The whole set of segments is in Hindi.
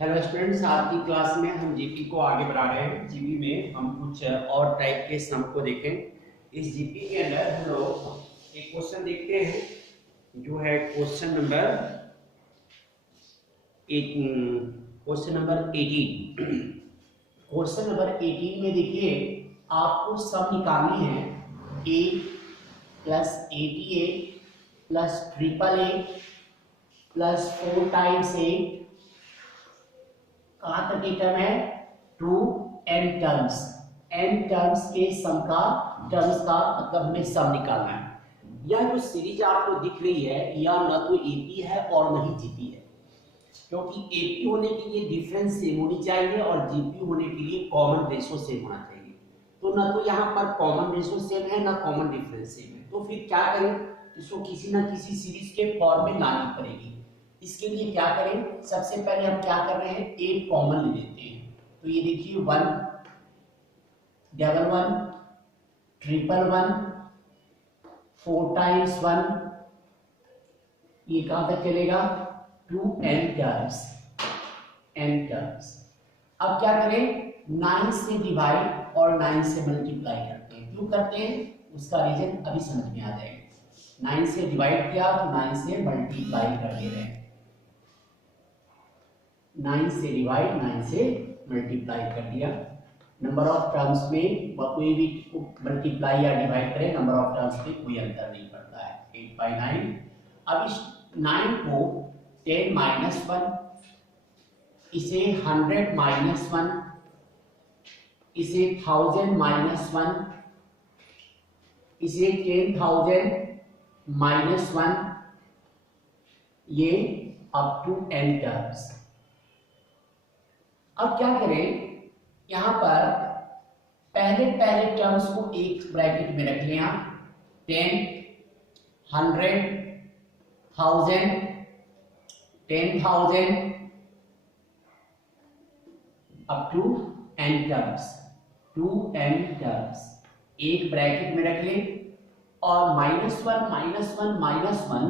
हेलो स्टूडेंट्स, आज की क्लास में हम जीपी को आगे बढ़ा रहे हैं। जीपी में हम कुछ और टाइप के सम को देखें। इस जीपी के अंदर हम लोग एक क्वेश्चन देखते हैं जो है क्वेश्चन नंबर 18। क्वेश्चन नंबर 18 में देखिए आपको सम निकालनी है a plus 88 plus triple A plus 4 times 8 कहाँ तक टर्म है to n terms. n terms के सम का मतलब हमें सम निकालना है। यह जो सीरीज आपको दिख रही है यह न तो एपी है और न ही जीपी है, क्योंकि एपी होने के लिए डिफरेंस सेम होनी चाहिए और जीपी होने के लिए कॉमन रेशो सेम होना चाहिए। तो न तो यहाँ पर कॉमन रेशो सेम है न कॉमन डिफरेंस सेम है, तो फिर क्या करें, इसको किसी न किसी सीरीज के फॉर्म में लानी पड़ेगी। इसके लिए क्या करें, सबसे पहले हम क्या कर रहे हैं, एक कॉमन ले लेते हैं। तो ये देखिए 1 डबल 1 ट्रिपल 1 4 टाइम्स 1, ये कहां तक चलेगा 2n टर्म्स n टर्म्स। अब क्या करें, 9 से डिवाइड और 9 से मल्टीप्लाई करते हैं। क्यों करते हैं उसका रीजन अभी समझ में आ जाएगा। 9 से डिवाइड किया तो 9 से मल्टीप्लाई कर दे रहे हैं। 9 से डिवाइड 9 से मल्टीप्लाई कर दिया। नंबर ऑफ टर्म्स में कोई भी मल्टीप्लाई या डिवाइड करें, नंबर ऑफ टर्म्स में कोई अंतर नहीं पड़ता है। 8/9। अब इस 9 को 10 माइनस 1, इसे 100 माइनस 1, इसे 1000 माइनस 1, इसे 10,000 माइनस 1, ये अप टू n टर्म्स। अब क्या करें, यहां पर पहले टर्म्स को एक ब्रैकेट में रख लिया, 10 100 1000 10,000 up to n terms, 2n terms एक ब्रैकेट में रख ले। और -1 -1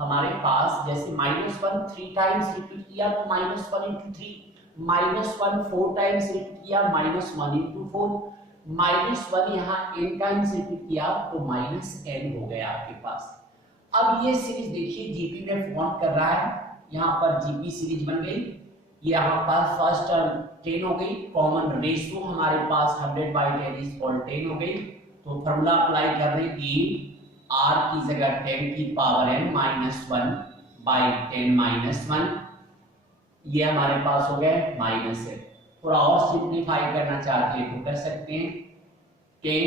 हमारे पास, जैसे -1 3 टाइम्स रिपीट किया तो -1 × 3, -1 4 टाइम्स रिपीट किया -1 × 4, -1 यहाँ n टाइम्स रिपीट किया तो -n हो गया आपके पास। अब ये सीरीज देखिए जीपी में फॉर्म कर रहा है, यहाँ पर जीपी सीरीज बन गई। यहाँ पर फर्स्ट टर्म 10 हो गई, कॉमन रेशियो हमारे पास 100/10 = 10 हो गई। तो फॉर्मूला अप्लाई करने की r की जगह 10 की पावर n -1/10 - 1, ये हमारे पास हो गए -n। थोड़ा और सिंप्लीफाई करना चाहते हैं तो कर सकते हैं, 10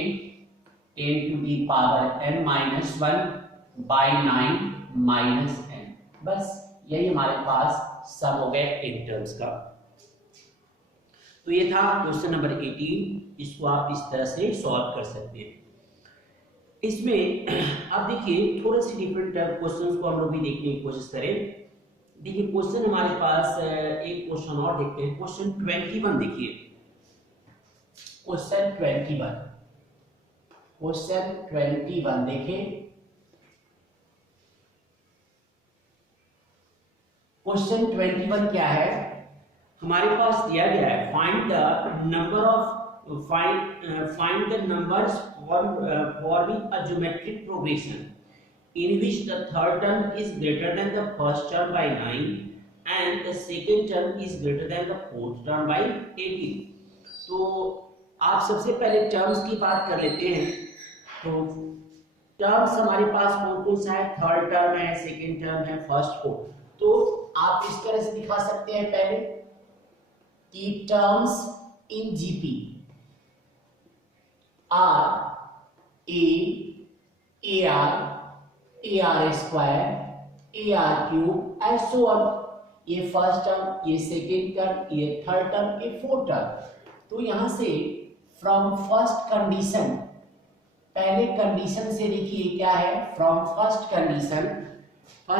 to the power n -1/9 -n। बस यही हमारे पास सम हो गए इन टर्म्स का। तो ये था क्वेश्चन नंबर 18। इसको आप इस तरह से सॉल्व कर सकते हैं। इसमें अब देखिए थोड़े से डिफरेंट क्वेश्चंस को हम लोग भी देखने की कोशिश करें। देखिए क्वेश्चन हमारे पास एक क्वेश्चन और देखते हैं, क्वेश्चन 21 देखिए। क्वेश्चन 21 देखिए। क्वेश्चन 21 क्या है, हमारे पास दिया गया है, find the numbers forming a geometric progression in which the third term is greater than the first term by 9 and the second term is greater than the fourth term by 18। तो आप सबसे पहले टर्म्स की बात कर लेते हैं। तो टर्म्स हमारे पास कौन कौन सा है, थर्ड टर्म है, सेकेंड टर्म है, फर्स्ट फोर्थ। तो आप इस तरह से दिखा सकते हैं पहले कि terms in GP are AR square, AR cube, ऐसो ऑन। ये फर्स्ट टर्म, ये सेकेंड टर्म, ये थर्ड टर्म, ये फोर्थ टर्म। तो यहां से फ्रॉम फर्स्ट कंडीशन, पहले कंडीशन से देखिए क्या है, फ्रॉम फर्स्ट कंडीशन में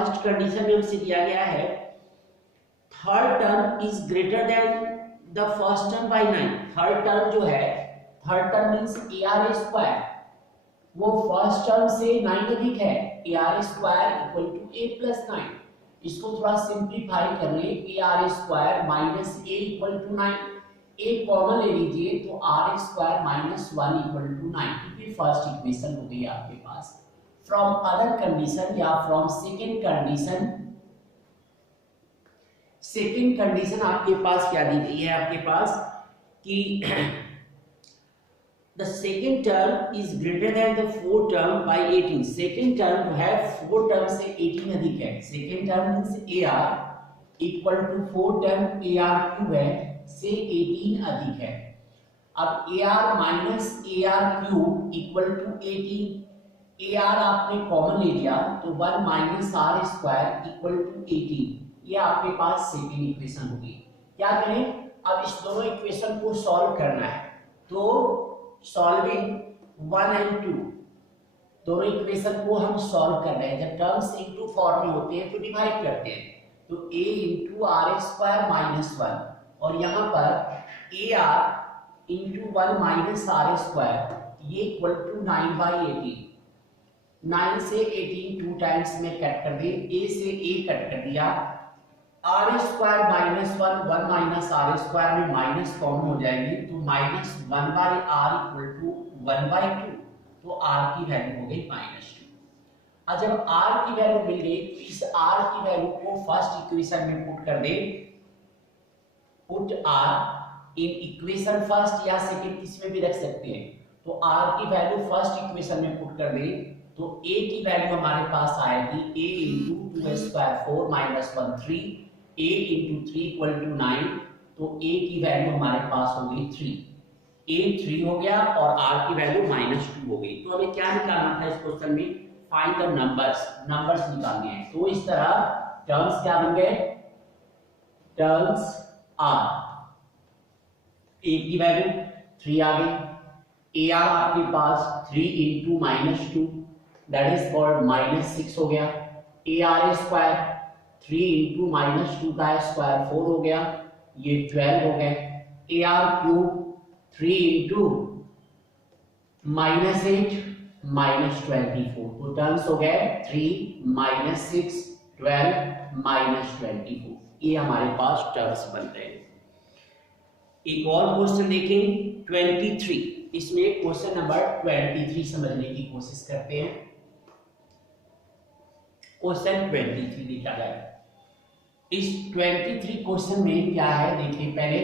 हमसे दिया गया है third term is greater than the first term by 9। Third term जो है, third term means AR square, वो फर्स्ट टर्म से 9 अधिक है, AR स्क्वायर = A + 9। इसको थोड़ा सिंप्लीफाई कर ले, A R square minus A equal to 9, ए कॉमन ले लीजिए तो R square minus 1 equal to 9। ये फर्स्ट इक्वेशन हो गई आपके पास। फ्रॉम अदर कंडीशन या from second condition, second condition आपके पास क्या दी गई है आपके पास कि the second term is greater than the fourth term by 18। second term जो है 4 टर्म से 18 अधिक है। second term means AR equal to 4 term AR cube है से 18 अधिक है। अब AR minus AR cube equal to 18, AR आपने कॉमन ले लिया तो 1 minus R square equal to 18। ये आपके पास सेकेंड इक्वेशन होगी। क्या करें, अब इस दोनों इक्वेशन को सॉल्व करना है, तो सॉल्विंग 1 एंड 2 दोनों इक्वेशन को हम सॉल्व कर रहे हैं। जब टर्म्स इनटू फॉर्म में होते हैं तो डिवाइड करते हैं, तो a into R square minus 1 और यहाँ पर A R into 1 minus R square ये इक्वल टू 9 बाई 18। 9 से 18 2 टाइम्स में कट कर दिए, a से a कट कर दिया, R square minus 1 minus R square में माइनस कॉमन हो जाएगी तो minus 1 by R equal to 1 by 2, तो आर की वैल्यू हो गई -2। अब जब आर की वैल्यू मिल गई तो इस आर की वैल्यू को फर्स्ट इक्वेशन में पुट कर दे, put R in equation first या सेकंड किसी में भी रख सकते हैं। तो आर की वैल्यू फर्स्ट इक्वेशन में पुट कर दे तो a की वैल्यू हमारे पास आएगी a into 2 square 4 minus 1 3, a into 3 equal to 9, तो a की वैल्यू हमारे पास हो गई 3, a 3 हो गया और r की वैल्यू -2 हो गई। तो हमें क्या निकालना था इस क्वेश्चन में, फाइंड द नंबर्स, नंबर्स निकालने हैं। तो इस तरह टर्म्स क्या बन गए, टर्म्स r, a की वैल्यू 3 आ गई, ar आपके पास 3 इंटू -2 दैट इज कॉल्ड -6 हो गया, AR स्क्वायर 3 इंटू -2 का स्क्वायर 4 हो गया, ये 12 हो गए, AR क्यूब 3 इंटू -8 -24, तो टर्म्स हो गए 3 -6 12 -24, ये हमारे पास टर्म्स बन रहे हैं। एक और क्वेश्चन देखें 23, इसमें क्वेश्चन नंबर 23 समझने की कोशिश करते हैं। क्वेश्चन 23 लिखा गया है। इस 23 क्वेश्चन में क्या है देखिए, पहले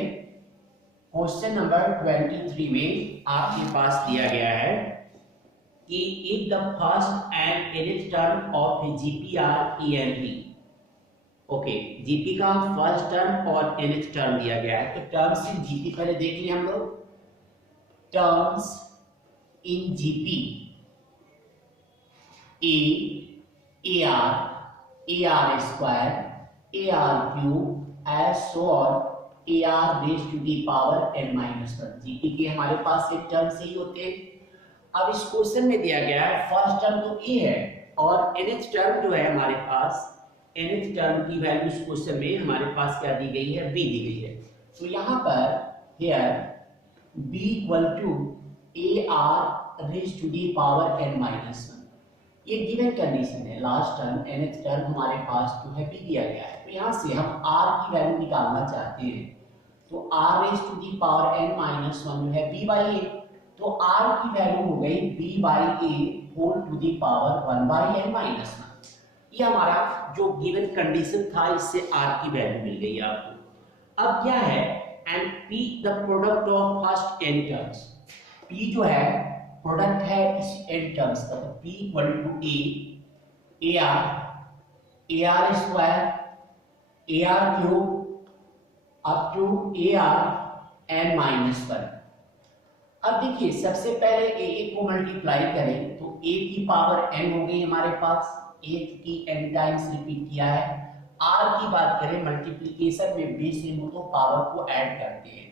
क्वेश्चन नंबर 23 में आपके पास दिया गया है कि if the first and nth term of GP are ENP, okay, GP का फर्स्ट टर्म और nth टर्म दिया गया है। तो टर्म्स इन जीपी पहले देख लिए हम लोग, terms in GP AR square AR cube as so on AR raise to the power n-1। GP के हमारे पास एक टर्म से ही होते हैं। अब इस क्वेश्चन में दिया गया है फर्स्ट टर्म तो a है और nth टर्म जो है हमारे पास, nth टर्म की वैल्यू इस क्वेश्चन में हमारे पास क्या दी गई है, b दी गई है। तो यहाँ पर here b equal to AR raise to the power n-1, ये गिवन कंडीशन है। लास्ट टर्म nth टर्म हमारे पास जो है b दिया गया है, तो यहाँ से हम r की वैल्यू निकालना चाहते हैं, तो r raise to the power n-1 जो है b बाई a, तो r की वैल्यू हो गई b by a whole to the power 1 by n-1। ये हमारा जो गिवन कंडीशन था, इससे r की वैल्यू मिल गई आपको। अब क्या है, and p the product of first n terms, p जो है प्रोडक्ट है इस n टर्म्स का, तो p equal to AR square AR cube up to AR n-1। अब देखिए सबसे पहले a को मल्टीप्लाई करें तो a की पावर n हो गई हमारे पास, a की n टाइम्स रिपीट किया है। r की बात करें मल्टीप्लिकेशन में बेस से तो पावर को ऐड करते हैं,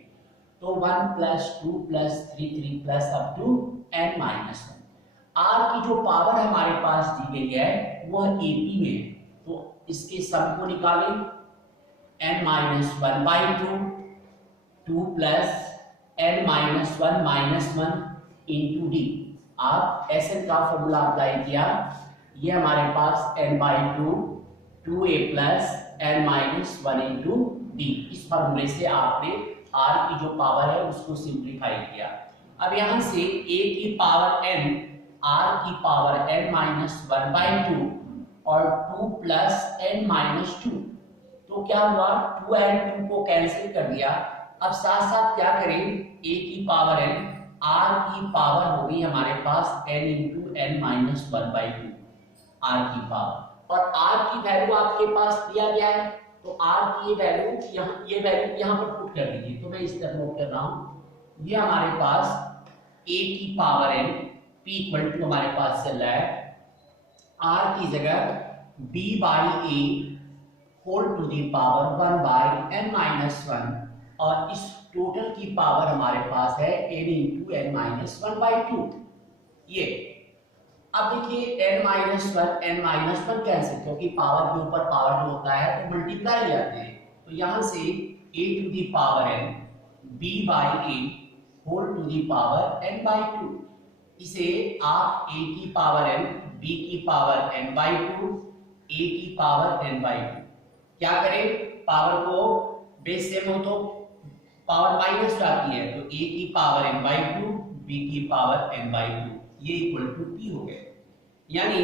तो 1 + 2 + 3 3 plus up to n-1। r की जो पावर हमारे पास दी गई है वह ap में है, तो इसके सम को निकालें, n-1/2 2 plus n-1 -1 into d। आप Sn का फॉर्मूला अप्लाई किया, ये हमारे पास n/2 2a plus n minus 1 into D. इस फॉर्मूले से आपने r की जो पावर है उसको सिंप्लीफाई किया। अब यहाँ से a की पावर n, r की पावर n माइनस 1/2 और 2 प्लस n माइनस 2, तो क्या हुआ 2 and 2 को कैंसिल कर दिया। अब साथ साथ क्या करें, a की पावर n, r की पावर होगी हमारे पास n into n minus 1/2 r की पावर, और r की वैल्यू आपके पास दिया गया है, तो r की ये वैल्यू यहाँ पर पुट कर दीजिए। तो मैं इस तरह नोट कर रहा हूँ, ये हमारे पास a की power n p equal to हमारे पास चल रहा है r की जगह b by a whole to the power 1 by n minus 1, और इस टोटल की पावर हमारे पास है n इंटू n माइनस 1/2। ये अब देखिए n माइनस 1 कैंसिल, क्योंकि पावर के ऊपर पावर जो होता है तो मल्टीप्लाई जाते हैं, तो यहां से a to the power n b by a whole to the power n/2, इसे आप a की पावर n b की पावर n/2 a की पावर n/2, क्या करें, पावर को बेस सेम हो तो पावर माइनस आती है, तो a की पावर n/2 b की पावर n/2, ये इक्वल टू p हो गए। यानी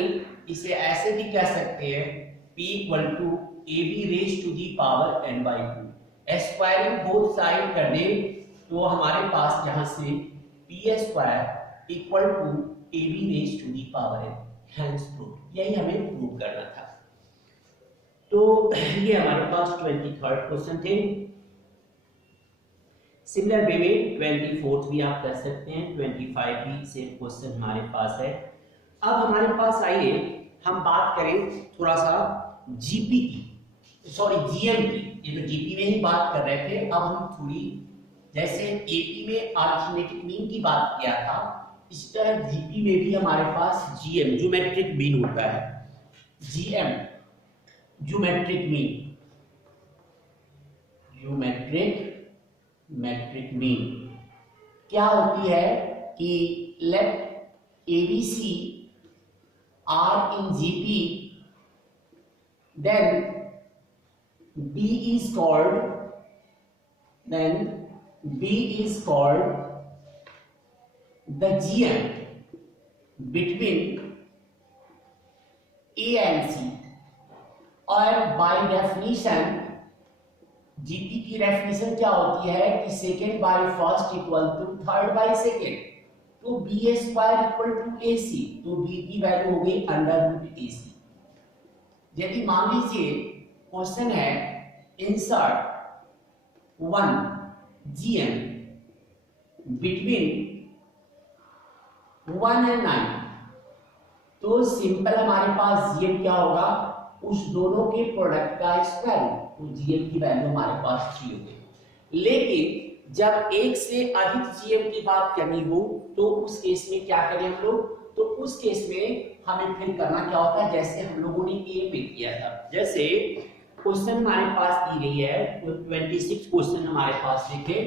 इसे ऐसे भी कह सकते हैं p equal to ab raise to the power n/2। Squaring both side कर दे तो हमारे पास यहां से p square equal to ab raise to the power n, hence prove. यही हमें प्रूव करना था। तो ये हमारे पास 23rd क्वेश्चन थे। सिमिलर वे में 24th भी आप कर सकते हैं, 25 भी सेम क्वेश्चन हमारे पास है। अब हमारे पास आइए हम बात करें थोड़ा सा जीपी की, सॉरी जीएम की। ये तो जीपी में ही बात कर रहे थे, अब हम थोड़ी जैसे एपी में अरिथमेटिक मीन की बात किया था, इस तरह जीपी में भी हमारे पास जीएम ज्योमेट्रिक मीन होता है। GM geometric mean, metric mean क्या होती है कि let ABC are in GP, then B is called the GM between A and C, और by definition जीपी की डेफिनेशन क्या होती है कि second by first equal to third by second, तो B square equal to A C, तो बी की वैल्यू हो गई √AC। यदि मान लीजिए क्वेश्चन है इंसर्ट 1 GM बिटवीन 1 and 9, तो सिंपल हमारे पास GM क्या होगा, उस दोनों के प्रोडक्ट का स्क्वायर, तो GM की वैल्यू हमारे पास 3 हो गई। लेकिन जब एक से अधिक GM की बात करनी हो तो उस केस में क्या करें हम लोग, तो उस केस में हमें फिर करना क्या होता है, जैसे हम लोगों ने ए में किया था। जैसे क्वेश्चन हमारे पास दी गई है, 26 क्वेश्चन हमारे पास लिखे,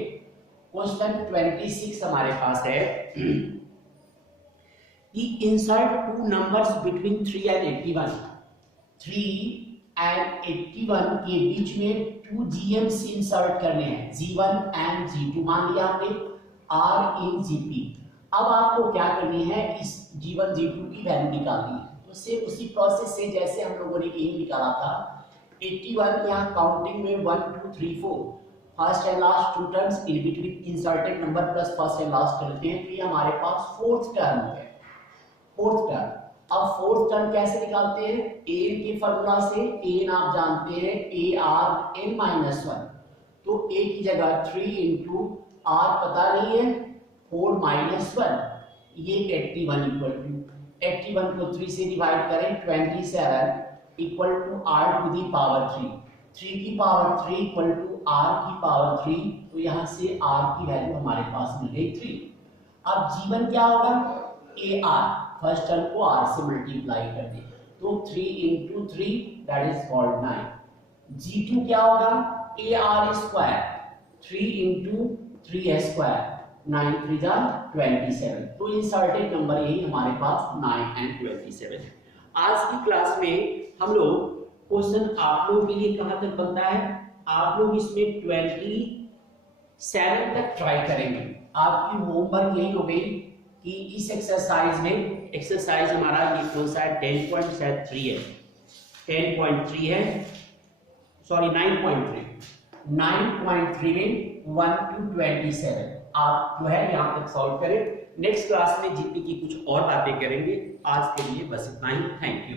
क्वेश्चन 26 हमारे पास है कि insert 2 numbers between 3 and 81, 3 and 81 के बीच में 2 GMs इंसर्ट करने हैं, G1 and G2 मान लिया हमने, R in GP। अब आपको क्या करनी है, इस G1 G2 की वैल्यू निकालनी है। तो सेम उसी प्रोसेस से जैसे हम लोगों ने A निकाला था, 81 यहाँ काउंटिंग में 1 2 3 4 first and last 2 terms in between inserted number plus first and last करते हैं, तो ये हमारे पास फोर्थ टर्म है, फोर्थ टर्म। अब फोर्थ टर्म कैसे निकालते हैं, a के फॉर्मूला से, a आप जानते हैं ARn-1, तो a की जगह 3 इंटू r पता नहीं है 4 - 1, ये 81 इक्वल टू 81 को 3 से डिवाइड करें 27 equal to r to the power 3, 3 की पावर 3 इक्वल टू r की पावर 3, तो यहाँ से r की वैल्यू हमारे पास मिल गई 3। अब जीवन क्या होगा, AR फर्स्ट टर्म को r से मल्टीप्लाई कर दें, तो 3 into 3 that is called 9। G2 क्या होगा, AR स्क्वायर 3 इंटू 3 स्क्वायर, 9 3 जा 27, तो इंसर्टेड नंबर यही हमारे पास 9 and 27। आज की क्लास में हम लोग क्वेश्चन आप लोगों के लिए कहां तक बनता है, आप लोग इसमें 27 तक ट्राई करेंगे। आपकी होमवर्क यही हो गई कि इस एक्सरसाइज में, एक्सरसाइज हमारा ये कौन सा है, 10.3 है, 10.3 है, सॉरी 9.3 में 1 to 27 आप जो है यहां तक सॉल्व करें। नेक्स्ट क्लास में जीपी की कुछ और बातें करेंगे। आज के लिए बस इतना ही। Thank you.